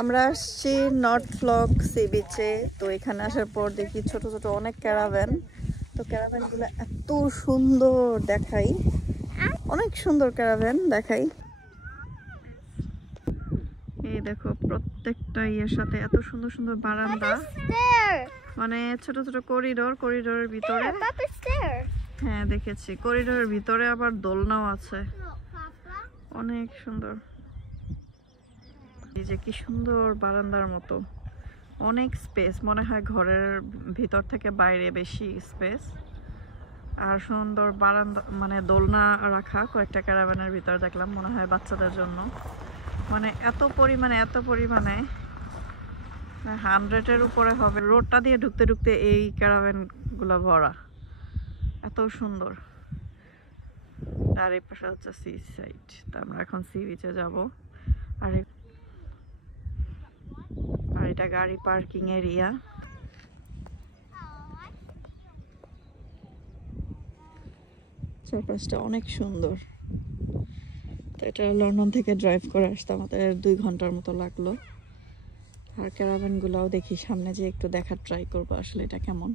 আমরা আসছি north flock C বিচে। তো এখানে আসার পর দেখি ছোট ছোট অনেক ক্যারাভ্যান। তো ক্যারাভ্যান গুলো এত সুন্দর দেখাই, অনেক সুন্দর ক্যারাভ্যান দেখাই। এই দেখো প্রত্যেকটা ইয়ের সাথে এত সুন্দর সুন্দর বারান্দা, মানে ছোট ছোট করিডোরের ভিতরে। হ্যাঁ দেখেছি, করিডোরের ভিতরে আবার দোলনাও আছে, অনেক সুন্দর। এই যে কি সুন্দর বারান্দার মতো, অনেক স্পেস, মনে হয় ঘরের ভিতর থেকে বাইরে বেশি স্পেস। আর সুন্দর বারান্দা, মানে দোলনা রাখা কয়েকটা ক্যারাভানের ভিতর দেখলাম, মনে হয় বাচ্চাদের জন্য। মানে এত পরিমাণে 100-এর উপরে হবে। রোডটা দিয়ে ঢুকতে ঢুকতে এই ক্যারাভ্যান গুলো ভরা, এত সুন্দর। আর এই পাশে হচ্ছে সি সাইড। তো আমরা এখন সি বিচে যাবো। আর এটা গাড়ি পার্কিং এরিয়া। চারপাশটা অনেক সুন্দর। তো এটা লন্ডন থেকে ড্রাইভ করে আসতে আমাদের 2 ঘন্টার মতো লাগলো। আর ক্যারাভ্যান গুলাও দেখি, সামনে যে একটু দেখার ট্রাই করবো আসলে এটা কেমন।